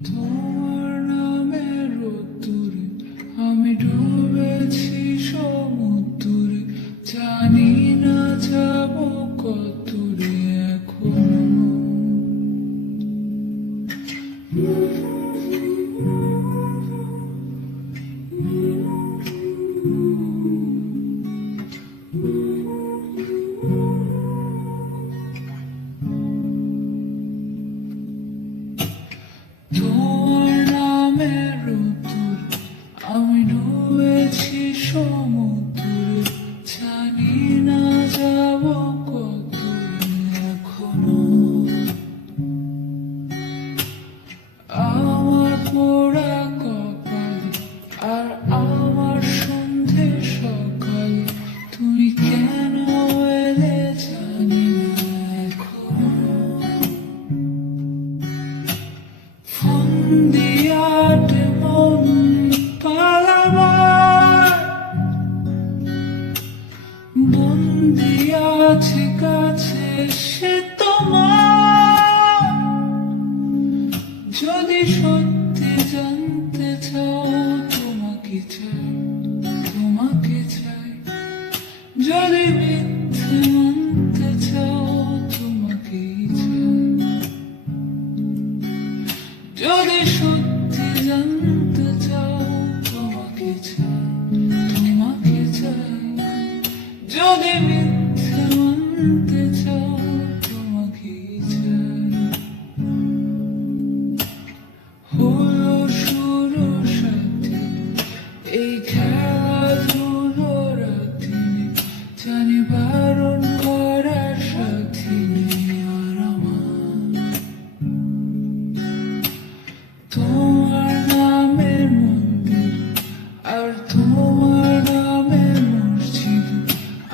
তোমার নামের উত্তরে আমি ডুবেছি সমুদ্রে, জানি না যাব কত দূরে এখনো। তোমার নামের উত্তরে আমি ডুবেছি সমুদ্রে, জানি না যাব কত দূরে এখনো। আমার পোড়া কপালে আর আমার সন্ধে সকালে তুমি কেন এলে জানি না এখনো। ফন্দিয়াটে মন পালাবার বন্দি আছে কাছে সে তোমার। যদি সত্যি জানতে চাও তোমাকে চাই, তোমাকে চাই। যদি মিথ্যে মানতে চাও তোমাকেই চাই। যদি সত্যি জানতে চাও তোমাকে চাই, তোমাকে চাই। যদি মিথ্যে মানতে চাও তোমাকেই চাই। হলো শুরু সাথে এই খেলাধুলোর দিনে, জানি বারণ করার সাথী নেই আর আমার। তোমার নামের মন্দির আর তোমার নামের মসজিদ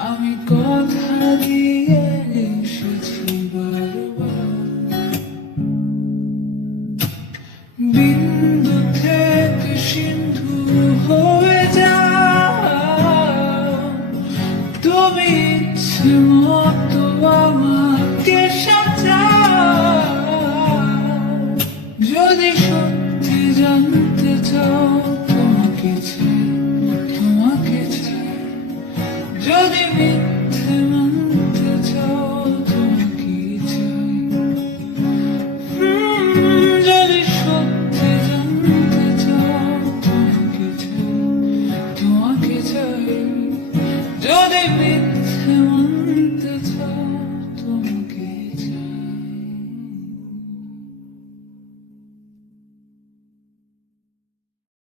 আমি কথা দিয়ে এসেছি বারবার। বিন্দু থেকে সিন্ধু হয়ে যাও তুমি ইচ্ছে মতো আমার